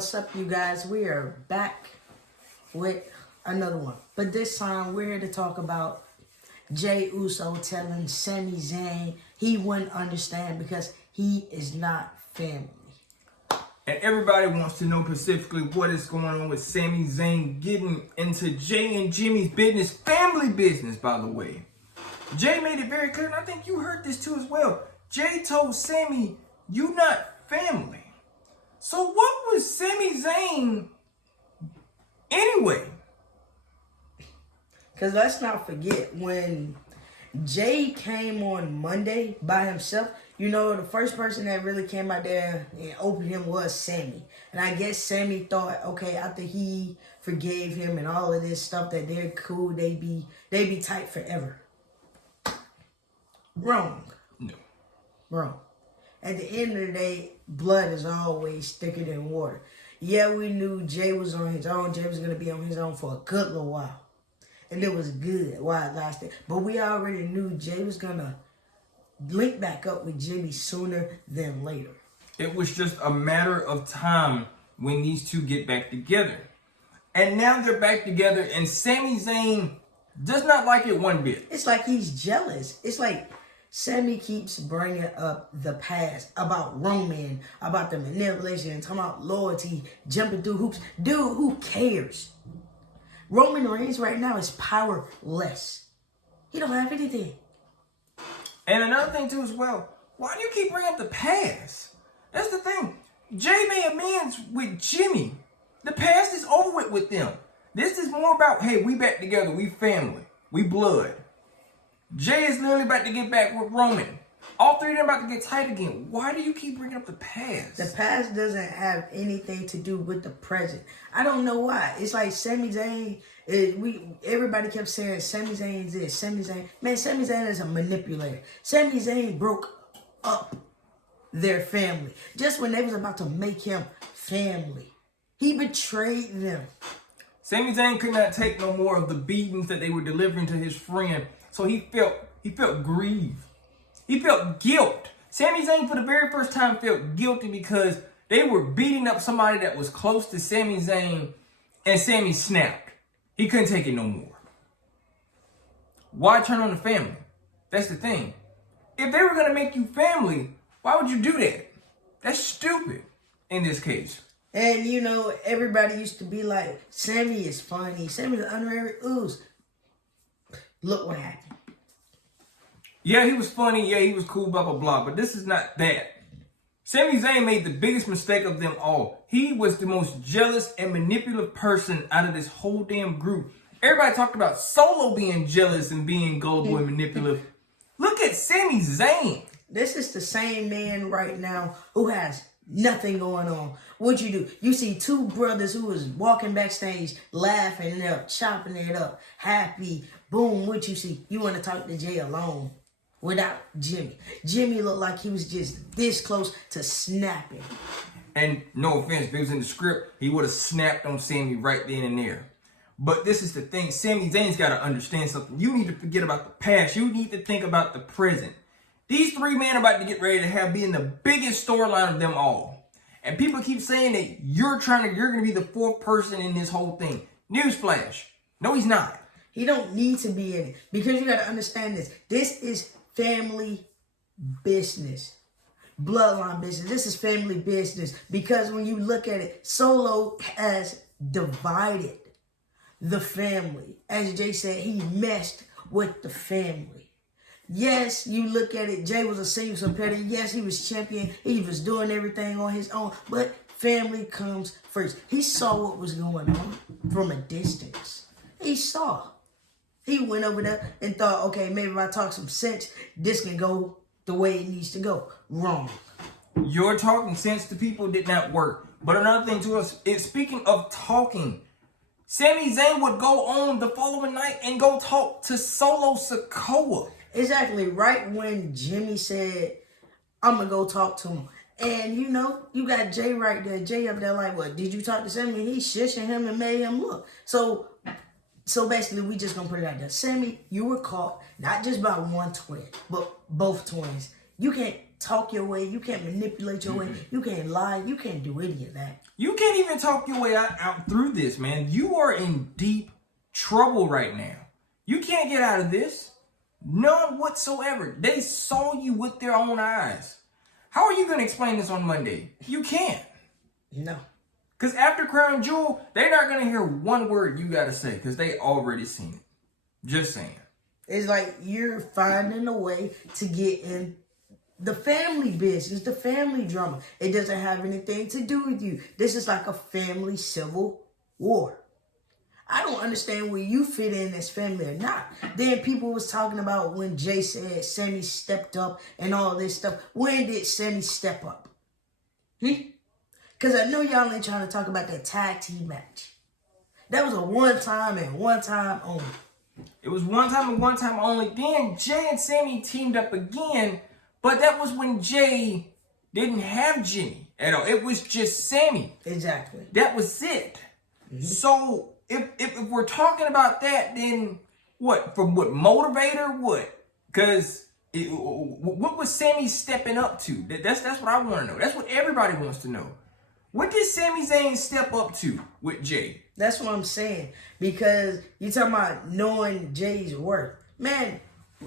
What's up, you guys? We are back with another one. But this time, we're here to talk about Jeyuso telling Samizayn he wouldn't understand because he is not family. And everybody wants to know specifically what is going on with Samizayn getting into Jay and Jimmy's business, family business, by the way. Jay made it very clear, and I think you heard this too as well. Jay told Sami, "You not family." So what was Samizayn anyway? Because let's not forget, when Jay came on Monday by himself, you know, the first person that really came out there and opened him was Sami. And I guess Sami thought, okay, after he forgave him and all of this stuff, that they're cool, they be tight forever. Wrong. No. Wrong. At the end of the day, blood is always thicker than water. Yeah, we knew Jay was on his own. Jay was going to be on his own for a good little while. And it was good while it lasted. But we already knew Jay was going to link back up with Jimmy sooner than later. It was just a matter of time when these two get back together. And now they're back together, and Samizayn does not like it one bit. It's like he's jealous. It's like Sami keeps bringing up the past, about Roman, about the manipulation, talking about loyalty, jumping through hoops. Dude, who cares? Romanreigns right now is powerless. He don't have anything. And another thing too as well, why do you keep bringing up the past? That's the thing. Jay made amends with Jimmy. The past is over with them. This is more about, hey, we back together, we family, we blood. Jay is literally about to get back with Roman. All three of them about to get tight again. Why do you keep bringing up the past? The past doesn't have anything to do with the present. I don't know why. It's like Samizayn, everybody kept saying Samizayn is this, Samizayn. Man, Samizayn is a manipulator. Samizayn broke up their family just when they was about to make him family. He betrayed them. Samizayn could not take no more of the beatings that they were delivering to his friend. So he felt grieved. He felt guilt. Samizayn for the very first time felt guilty because they were beating up somebody that was close to Samizayn, and Sami snapped. He couldn't take it no more. Why turn on the family? That's the thing. If they were going to make you family, why would you do that? That's stupid in this case. And you know, everybody used to be like, Sami is funny. Sami's an honorary ooze. Look what happened. Yeah, he was funny. Yeah, he was cool, blah, blah, blah. But this is not that. Samizayn made the biggest mistake of them all. He was the most jealous and manipulative person out of this whole damn group. Everybody talked about Solo being jealous and being gullible and manipulative. Look at Samizayn. This is the same man right now who has nothing going on. What you do? You see two brothers who was walking backstage, laughing and they're chopping it up, happy. Boom, what you see? You want to talk to Jay alone without Jimmy. Jimmy looked like he was just this close to snapping. And no offense, if it was in the script, he would have snapped on Sami right then and there. But this is the thing. Samizayn's got to understand something. You need to forget about the past. You need to think about the present. These three men are about to get ready to have being the biggest storyline of them all. And people keep saying that you're going to be the fourth person in this whole thing. Newsflash. No, he's not. He don't need to be in it because you got to understand this. This is family business, bloodline business. This is family business because when you look at it, Solo has divided the family. As Jay said, he messed with the family. Yes, you look at it, Jay was a singles competitor. Yes, he was champion. He was doing everything on his own. But family comes first. He saw what was going on from a distance. He saw. He went over there and thought, okay, maybe if I talk some sense, this can go the way it needs to go. Wrong. Your talking sense to people did not work. But another thing to us is, speaking of talking, Samizayn would go on the following night and go talk to Solo Sikoa. Exactly. Right when Jimmy said, I'm going to go talk to him. And, you know, you got Jay right there. Jay up there like, what, did you talk to Sami? He's shushing him and made him look. So basically, we just going to put it out there. Sami, you were caught not just by one twin, but both twins. You can't talk your way. You can't manipulate your way. You can't lie. You can't do any of that. You can't even talk your way out through this, man. You are in deep trouble right now. You can't get out of this. None whatsoever. They saw you with their own eyes. How are you going to explain this on Monday? You can't. No. Because after Crown Jewel, they're not going to hear one word you got to say because they already seen it. Just saying. It's like you're finding a way to get in the family business, the family drama. It doesn't have anything to do with you. This is like a family civil war. I don't understand where you fit in as family or not. Then people was talking about when Jay said Sami stepped up and all this stuff. When did Sami step up? Because I know y'all ain't trying to talk about that tag team match. That was a one time and one time only. It was one time and one time only. Then Jay and Sami teamed up again, but that was when Jay didn't have Jimmy at all. It was just Sami. Exactly. That was it. So if we're talking about that, then what? From what motivator? What? Because what was Sami stepping up to? That's what I want to know. That's what everybody wants to know. What did Samizayn step up to with Jay? That's what I'm saying. Because you talking about knowing Jay's worth. Man,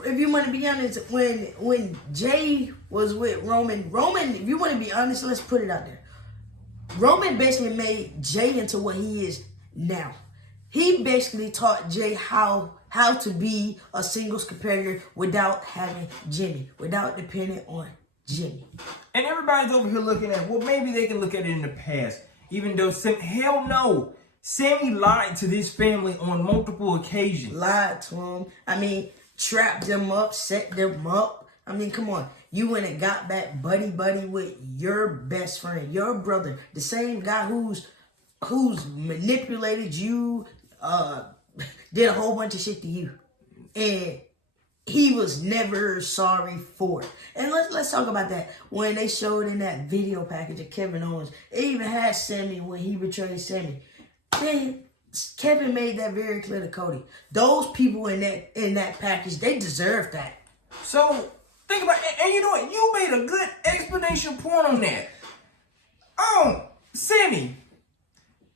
if you want to be honest, when Jay was with Roman, if you want to be honest, let's put it out there. Roman basically made Jay into what he is now. He basically taught Jay how to be a singles competitor without having Jimmy, without depending on Jimmy. And everybody's over here looking at, well, maybe they can look at it in the past. Even though, hell no. Sami lied to this family on multiple occasions. Lied to him. I mean, trapped them up, set them up. I mean, come on. You went and got back buddy with your best friend, your brother, the same guy who's manipulated you, did a whole bunch of shit to you. And he was never sorry for it. And let's talk about that. When they showed in that video package of Kevin Owens, it even had Sami when he betrayed Sami. Then Kevin made that very clear to Cody. Those people in that package, they deserve that. So think about it. And you know what? You made a good explanation point on that. Oh, Sami,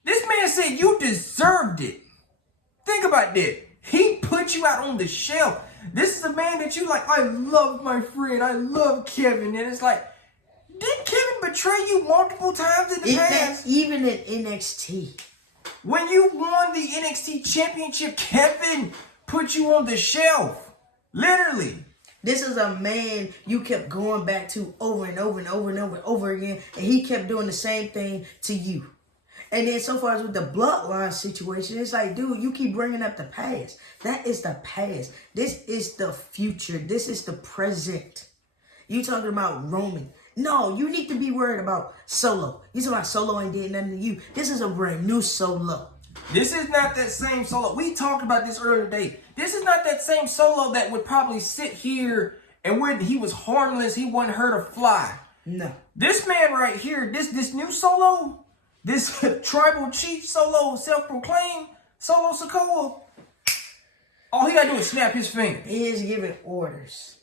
this man said you deserved it. Think about that. He put you out on the shelf. This is a man that you like, I love my friend. I love Kevin. And it's like, did Kevin betray you multiple times in the past? Even in NXT. When you won the NXT championship, Kevin put you on the shelf. Literally. This is a man you kept going back to over and over and over and over and over again. And he kept doing the same thing to you. And then so far as with the bloodline situation, it's like, dude, you keep bringing up the past. That is the past. This is the future. This is the present. You talking about Roman. No, you need to be worried about Solo. You talking about Solo ain't did nothing to you. This is a brand new Solo. This is not that same Solo. We talked about this earlier today. This is not that same Solo that would probably sit here and when he was harmless, he wasn't hurt a fly. No. This man right here, this new Solo, this tribal chief Solo, self-proclaimed Solo Sikoa, all he gotta do is snap his finger. He is giving orders.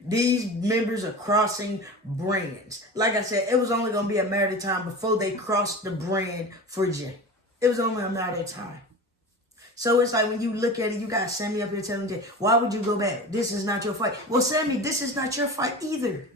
These members are crossing brands. Like I said, it was only going to be a matter of time before they crossed the brand for Jay. It was only a matter of time. So it's like when you look at it, you got Sami up here telling Jay, why would you go back? This is not your fight. Well, Sami, this is not your fight either.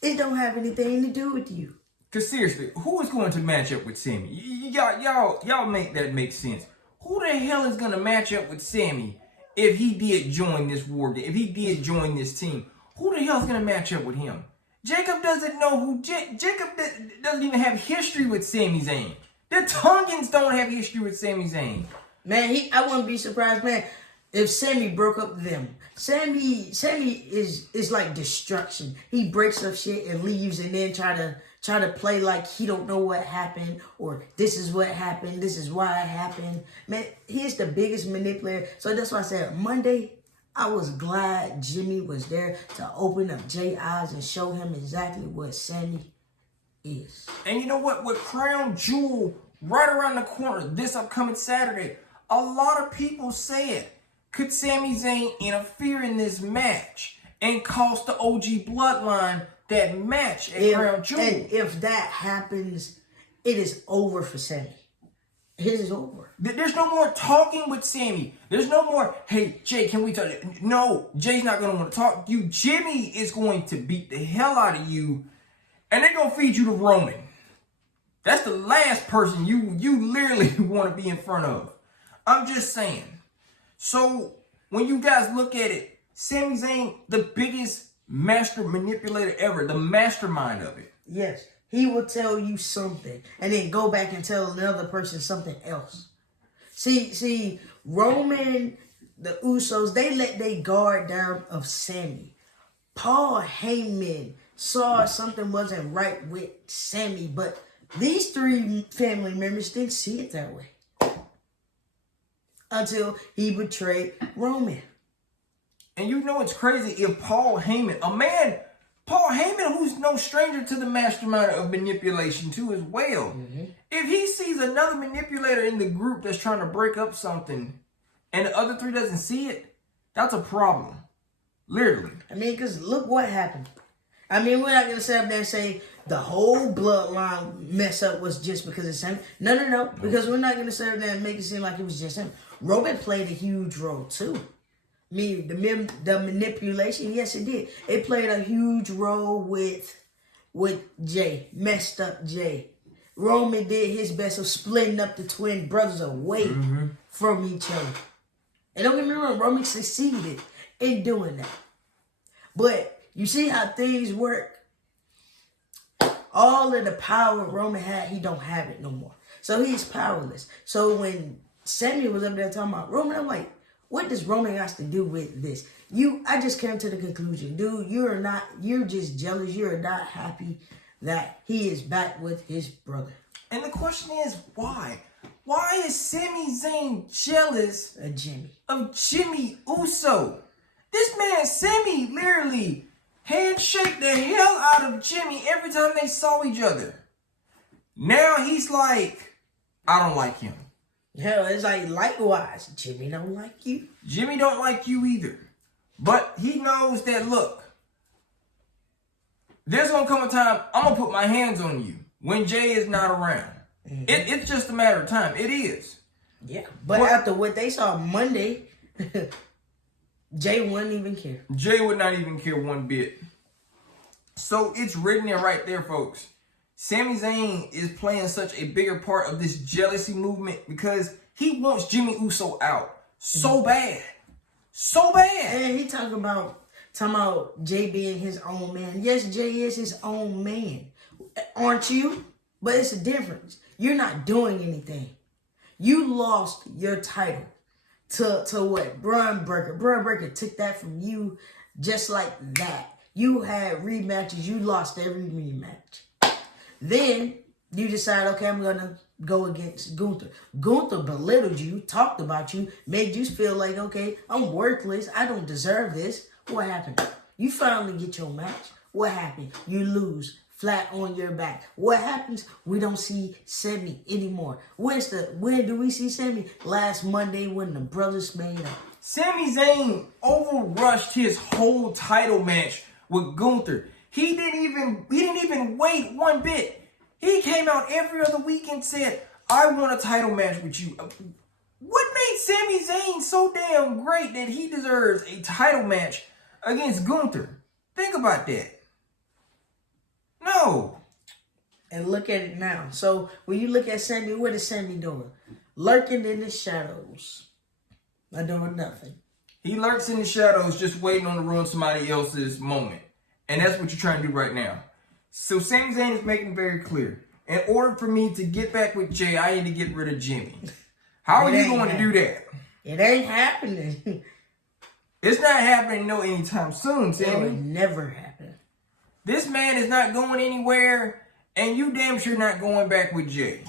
It don't have anything to do with you. Because seriously, who is going to match up with Sami? Y'all make that make sense. Who the hell is going to match up with Sami if he did join this war game, if he did join this team? Who the hell is going to match up with him? Jacob doesn't know who... Jacob doesn't even have history with Samizayn. The Tongans don't have history with Samizayn. Man, I wouldn't be surprised, man, if Sami broke up with them. Sami is like destruction. He breaks up shit and leaves and then try to play like he don't know what happened or this is what happened, this is why it happened. Man, he's the biggest manipulator. So that's why I said Monday, I was glad Jimmy was there to open up Jay's eyes and show him exactly what Sami is. And you know what? With Crown Jewel right around the corner this upcoming Saturday, a lot of people said, could Samizayn interfere in this match? and cost the OG bloodline that match at Crown Jewel. And if that happens, it is over for Sami. It is over. There's no more talking with Sami. There's no more, hey, Jay, can we talk? No, Jay's not going to want to talk to you. Jimmy is going to beat the hell out of you, and they're going to feed you to Roman. That's the last person you literally want to be in front of. I'm just saying. So, when you guys look at it, Sami Zayn, the biggest master manipulator ever, the mastermind of it. Yes. He will tell you something and then go back and tell another person something else. See, Roman, the Usos, they let their guard down of Sami. Paul Heyman saw something wasn't right with Sami, but these three family members didn't see it that way. Until he betrayed Roman. And you know it's crazy if Paul Heyman, Paul Heyman, who's no stranger to the mastermind of manipulation too as well. If he sees another manipulator in the group that's trying to break up something and the other three doesn't see it, that's a problem. Literally. I mean, because look what happened. I mean, we're not going to sit up there and say the whole bloodline mess up was just because of Sami. No. Because we're not going to sit up there and make it seem like it was just him. Roman played a huge role too. I mean, the manipulation, yes, it did. It played a huge role with Jay, messed up Jay. Roman did his best of splitting up the twin brothers away from each other. And don't get me wrong, Roman succeeded in doing that. But you see how things work? All of the power Roman had, he don't have it no more. So he's powerless. So when Sami was up there talking about Roman, I'm like, what does Roman have to do with this? I just came to the conclusion, dude, you're just jealous. You're not happy that he is back with his brother. And the question is, why? Why is Sami Zayn jealous of Jimmy Uso? This man, Sami, literally handshake the hell out of Jimmy every time they saw each other. Now he's like, I don't like him. Hell, it's like likewise. Jimmy don't like you. Jimmy don't like you either. But he knows that, look, there's going to come a time I'm going to put my hands on you when Jay is not around. It's just a matter of time. It is. Yeah. But after what they saw Monday, Jay wouldn't even care. Jay would not even care one bit. So it's written there right there, folks. Sami Zayn is playing such a bigger part of this jealousy movement because he wants Jimmy Uso out so bad. So bad. And he talking about Jay being his own man. Yes, Jay is his own man. Aren't you? But it's a difference. You're not doing anything. You lost your title to what? Braun Breaker. Braun Breaker took that from you just like that. You had rematches. You lost every rematch. Then you decide, okay, I'm going to go against Gunther. Gunther belittled you, talked about you, made you feel like, okay, I'm worthless. I don't deserve this. What happened? You finally get your match. What happened? You lose flat on your back. What happens? We don't see Sami anymore. When do we see Sami? Last Monday when the brothers made up. Sami Zayn overrushed his whole title match with Gunther. He didn't even wait one bit. He came out every other week and said, I want a title match with you. What made Sami Zayn so damn great that he deserves a title match against Gunther? Think about that. No. And look at it now. So when you look at Sami, what is Sami doing? Lurking in the shadows. Not doing nothing. He lurks in the shadows just waiting on to ruin somebody else's moment. And that's what you're trying to do right now. So Sami Zayn is making very clear. In order for me to get back with Jay, I need to get rid of Jimmy. How are you going to do that? It ain't happening. It's not happening anytime soon, Sami. It will never happen. This man is not going anywhere, and you damn sure not going back with Jay.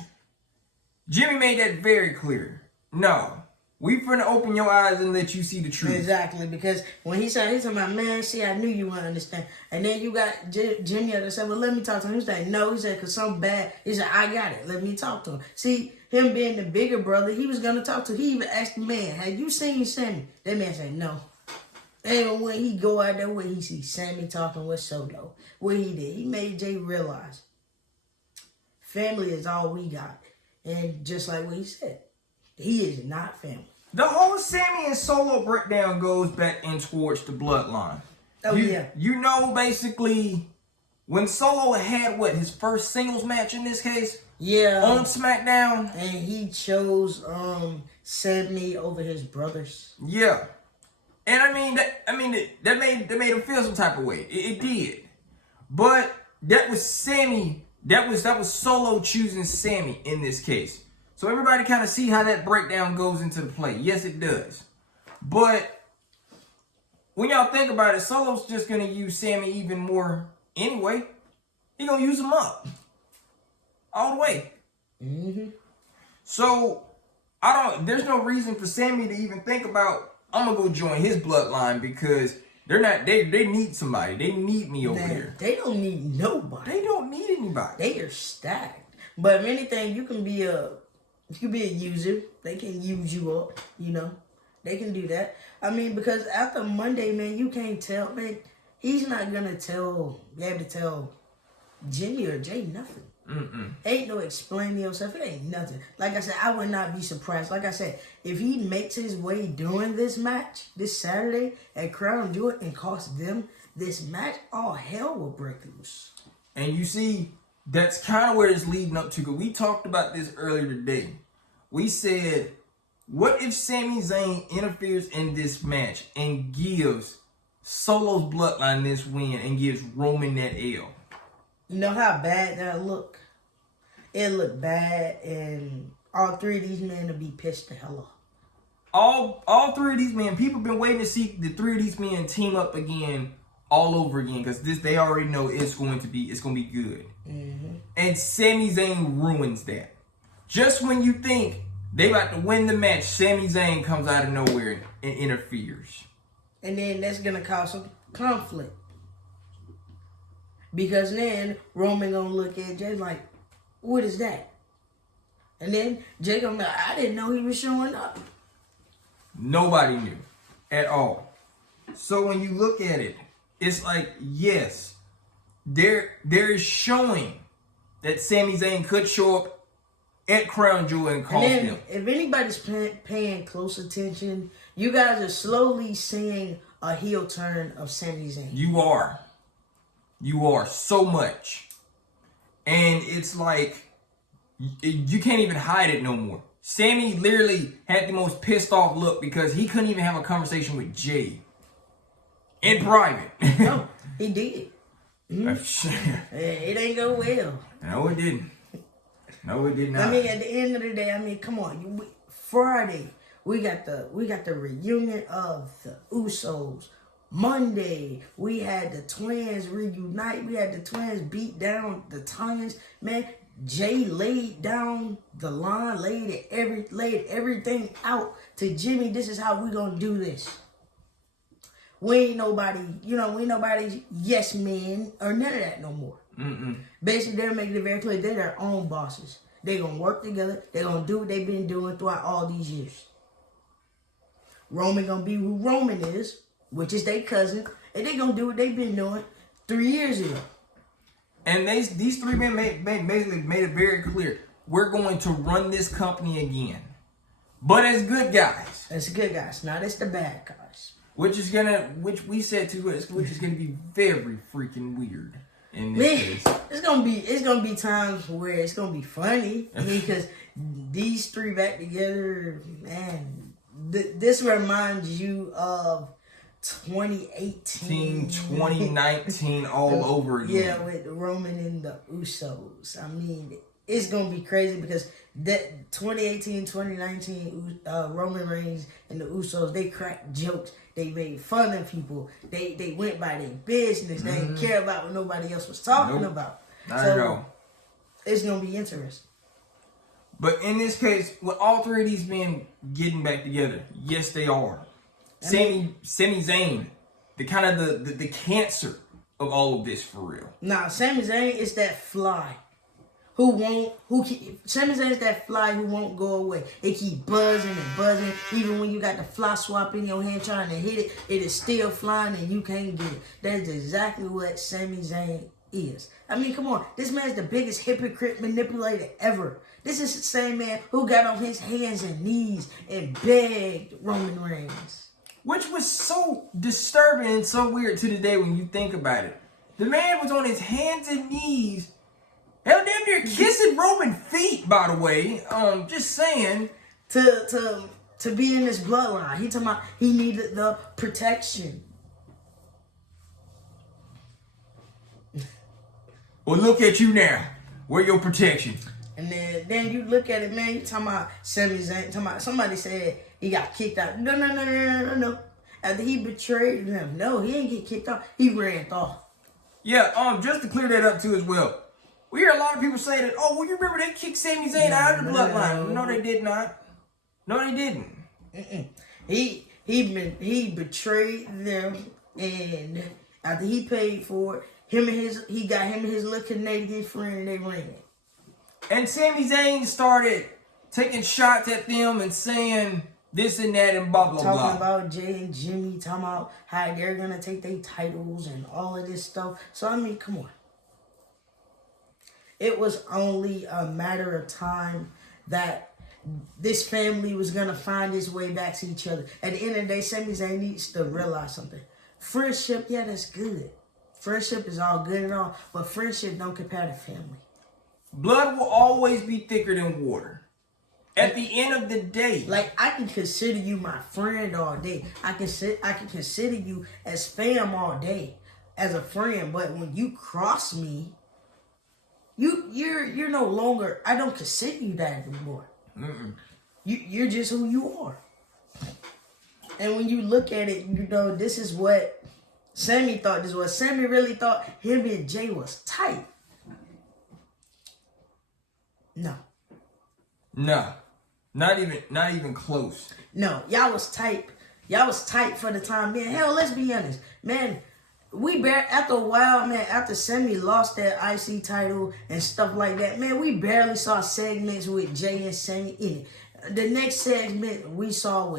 Jimmy made that very clear. No. We finna open your eyes and let you see the truth. Exactly, because when he said, he's like, man, see, I knew you wouldn't understand. And then you got Jimmy that said, well, let me talk to him. He was like, no, he said, because something bad. He said, I got it. Let me talk to him. See, him being the bigger brother, he was going to talk to him. He even asked the man, have you seen Sami? That man said, no. And when he go out there, when he see Sami talking with Solo, what he did, he made Jey realize family is all we got. And just like what he said, he is not family. The whole Sami and Solo breakdown goes back in towards the bloodline. Oh, yeah. You know, basically, when Solo had, his first singles match in this case? Yeah. On SmackDown? And he chose Sami over his brothers. Yeah. And that made him feel some type of way. It did. But that was Sami. That was Solo choosing Sami in this case. So everybody kind of see how that breakdown goes into the play. Yes, it does. But when y'all think about it, Solo's just going to use Sami even more anyway. He going to use him up. All the way. Mm-hmm. So, there's no reason for Sami to even think about, I'm going to go join his bloodline because they need somebody. They need me over there. They don't need nobody. They don't need anybody. They are stacked. But if anything, you can be a user. They can use you up, you know. They can do that. I mean, because after Monday, man, you can't tell, man. He's not going to be able to tell Jimmy or Jey nothing. Ain't no explaining yourself. It ain't nothing. Like I said, I would not be surprised. Like I said, if he makes his way during this match, this Saturday at Crown Jewel and costs them this match, all hell will break loose. And you see, that's kind of where it's leading up to. Because we talked about this earlier today. We said, what if Sami Zayn interferes in this match and gives Solo's bloodline this win and gives Roman that L? You know how bad that look? It looked bad, and all three of these men will be pissed the hell off. All three of these men, people been waiting to see the three of these men team up again, all over again, because they already know it's going to be good. Mm-hmm. And Sami Zayn ruins that. Just when you think they about to win the match, Sami Zayn comes out of nowhere and interferes. And then that's gonna cause some conflict. Because then Roman gonna look at Jey like, what is that? And then Jey gonna be like, I didn't know he was showing up. Nobody knew at all. So when you look at it, it's like, yes, there is showing that Sami Zayn could show up at Crown Jewel and cost them. If anybody's paying close attention, you guys are slowly seeing a heel turn of Sami Zayn. You are so much. And it's like, you can't even hide it no more. Sami literally had the most pissed off look because he couldn't even have a conversation with Jey in private. No, he did. Mm-hmm. It ain't go well. No, it didn't. No, it did not. I mean, at the end of the day, I mean, come on. Friday, we got the reunion of the Usos. Monday, we had the twins reunite. We had the twins beat down the Titans. Man, Jey laid down the line, laid everything out to Jimmy. This is how we gonna do this. We ain't nobody, we ain't nobody's yes men or none of that no more. Basically, they're making it very clear they're their own bosses. They're gonna work together. They're gonna do what they've been doing throughout all these years. Roman gonna be who Roman is, which is their cousin, and they gonna do what they've been doing 3 years ago. And these three men basically made it very clear. We're going to run this company again. But as good guys. As good guys, not as the bad guys. Which we said to us, which is gonna be very freaking weird in this case. It's gonna be times where it's gonna be funny. I mean, because these three back together, man, this reminds you of 2018, 2019 all over again. Yeah, with Roman and the Usos. I mean, it's gonna be crazy because that 2018, 2019 Roman Reigns and the Usos, they cracked jokes. They made fun of people. They went by their business. They didn't care about what nobody else was talking about. Not at all. It's gonna be interesting. But in this case, with all three of these men getting back together, yes, they are. Sami Zayn, the kind of the cancer of all of this for real. Nah, Sami Zayn is that fly Sami Zayn's that fly who won't go away. It keep buzzing and buzzing. Even when you got the fly swap in your hand trying to hit it, it is still flying and you can't get it. That is exactly what Sami Zayn is. I mean, come on. This man's the biggest hypocrite manipulator ever. This is the same man who got on his hands and knees and begged Roman Reigns. Which was so disturbing and so weird to the day when you think about it. The man was on his hands and knees. Hell, damn near kissing Roman feet, by the way. Just saying. To be in this bloodline. He talking about he needed the protection. Well, look at you now. Where your protection? And then you look at it, man. You talking about Sami Zayn. Talking about somebody said he got kicked out. No. After he betrayed them. No, he didn't get kicked out. He ran off. Yeah, just to clear that up too as well. We hear a lot of people say that, oh, well, you remember they kicked Sami Zayn out of the bloodline. No, they did not. No, they didn't. He betrayed them, and after he paid for it, he got him and his little Canadian friend, and they ran. And Sami Zayn started taking shots at them and saying this and that and blah, blah, blah. Talking about Jay and Jimmy, talking about how they're going to take their titles and all of this stuff. So, I mean, come on. It was only a matter of time that this family was going to find its way back to each other. At the end of the day, Sami Zayn needs to realize something. Friendship, yeah, that's good. Friendship is all good and all, but friendship don't compare to family. Blood will always be thicker than water. At the end of the day. Like, I can consider you my friend all day. I can consider you as fam all day, as a friend. But when you cross me, you're no longer. I don't consider you that anymore. You're just who you are. And when you look at it, you know this is what Sami thought. This was Sami really thought him and Jay was tight. No. Not even close. No, y'all was tight. Y'all was tight for the time being. Hell, let's be honest, man. After a while, man, after Sami lost that IC title and stuff like that, man, we barely saw segments with Jay and Sami in it. The next segment we saw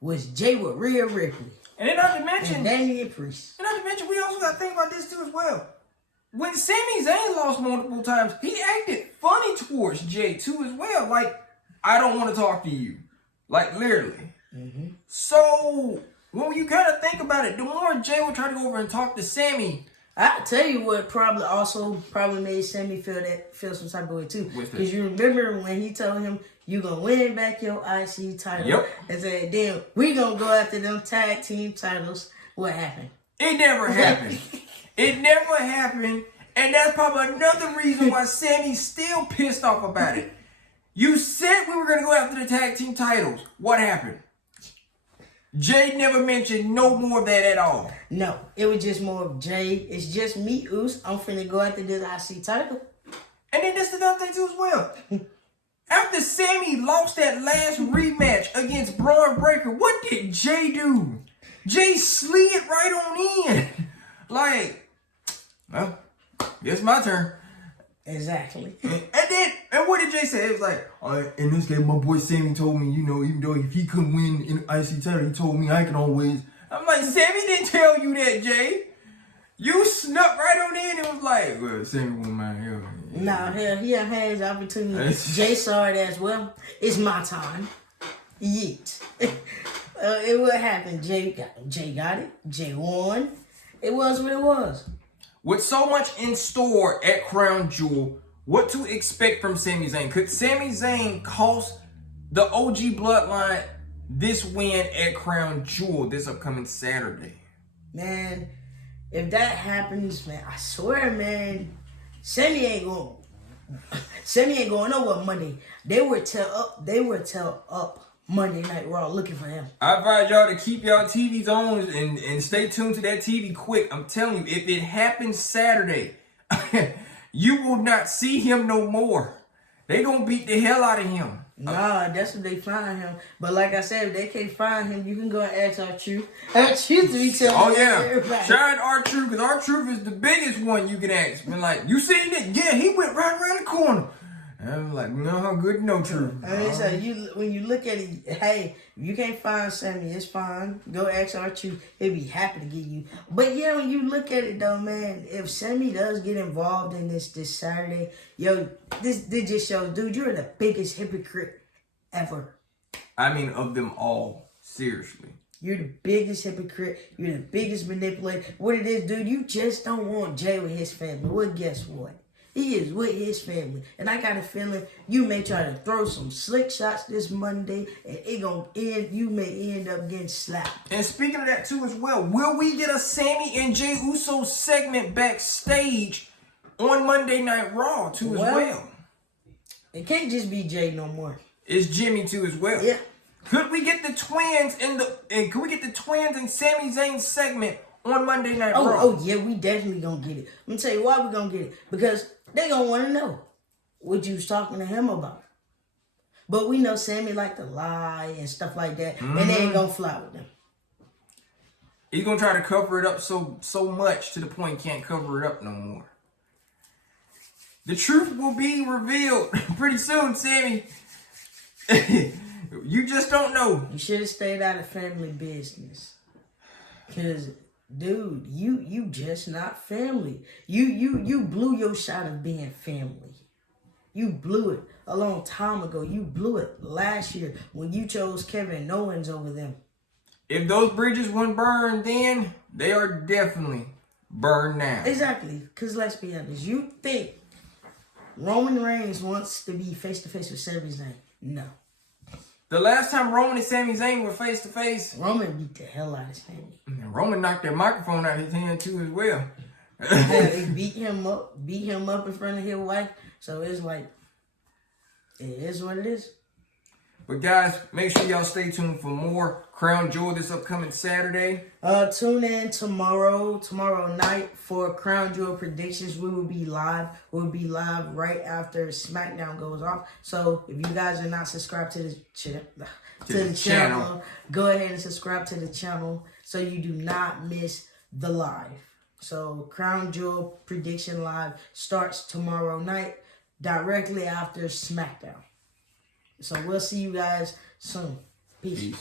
was Jay with Rhea Ripley. And then not to mention Damian Priest. And not to mention, we also got to think about this too as well. When Sami Zayn lost multiple times, he acted funny towards Jay too as well. Like, I don't want to talk to you. Like, literally. So, when you kind of think about it, the more Jay would try to go over and talk to Sami. I'll tell you what probably made Sami feel some type of way too. Because you remember when he told him, you going to win back your IC title. Yep. And said, then we going to go after them tag team titles. What happened? It never happened. It never happened. And that's probably another reason why Sami's still pissed off about it. You said we were going to go after the tag team titles. What happened? Jay never mentioned no more of that at all. No, it was just more of Jay. It's just me, Oos. I'm finna go after this IC title. And then that's another thing too as well. After Sami lost that last rematch against Braun Breaker, what did Jay do? Jay slid right on in. Like, well, guess my turn. Exactly. And what did Jay say? It was like, in this game, my boy Sami told me, even though if he couldn't win in IC title, he told me I can always. I'm like, Sami didn't tell you that, Jay. You snuck right on in and was like, well, Sami won't mind hell. Nah, hell, he had his opportunity. Jay saw it as well. It's my time. Yeet. It what happened. Jay got it. Jay won. It was what it was. With so much in store at Crown Jewel, what to expect from Sami Zayn? Could Sami Zayn cost the OG bloodline this win at Crown Jewel this upcoming Saturday? Man, if that happens, man, I swear, man, Sami ain't going nowhere Monday. They were tell up Monday Night Raw looking for him. I advise y'all to keep y'all TVs on and stay tuned to that TV quick. I'm telling you, if it happens Saturday, you will not see him no more. They gonna beat the hell out of him. Nah, that's what they find him. But like I said, if they can't find him, you can go and ask R-Truth. R-Truth to be telling everybody. Shout out R-Truth, because R-Truth is the biggest one you can ask. And like, you seen it? Yeah, he went right around the corner. I'm like, no, good, no true. I mean, so when you look at it, hey, you can't find Sami, it's fine. Go ask R2, he'll be happy to give you. But yeah, when you look at it though, man, if Sami does get involved in this Saturday, yo, this just shows, dude, you're the biggest hypocrite ever. I mean, of them all, seriously. You're the biggest hypocrite. You're the biggest manipulator. What it is, dude, you just don't want Jay with his family. Well, guess what? He is with his family. And I got a feeling you may try to throw some slick shots this Monday, and you may end up getting slapped. And speaking of that too as well, will we get a Sami and Jeyuso segment backstage on Monday Night Raw too as well? It can't just be Jay no more. It's Jimmy too as well. Yeah. Could we get the twins and Samizayn segment on Monday Night Raw? Oh yeah, we definitely gonna get it. Let me tell you why we gonna get it. Because they gonna want to know what you was talking to him about. But we know Sami like to lie and stuff like that, and they ain't gonna fly with them. He's gonna try to cover it up so much to the point he can't cover it up no more. The truth will be revealed pretty soon, Sami. You just don't know. You should have stayed out of family business. Cause dude, you just not family. You blew your shot of being family. You blew it a long time ago. You blew it last year when you chose Kevin Owens over them. If those bridges weren't burned then, they are definitely burned now. Exactly. Cause let's be honest, you think Roman Reigns wants to be face to face with Samizayn? No. The last time Roman and Samizayn were face to face, Roman beat the hell out of Sami. Roman knocked that microphone out of his hand too as well. He beat him up in front of his wife. So it's like, it is what it is. But guys, make sure y'all stay tuned for more Crown Jewel this upcoming Saturday. Tune in tomorrow night for Crown Jewel predictions. We will be live. We'll be live right after SmackDown goes off. So if you guys are not subscribed to the channel, go ahead and subscribe to the channel so you do not miss the live. So Crown Jewel prediction live starts tomorrow night directly after SmackDown. So we'll see you guys soon. Peace.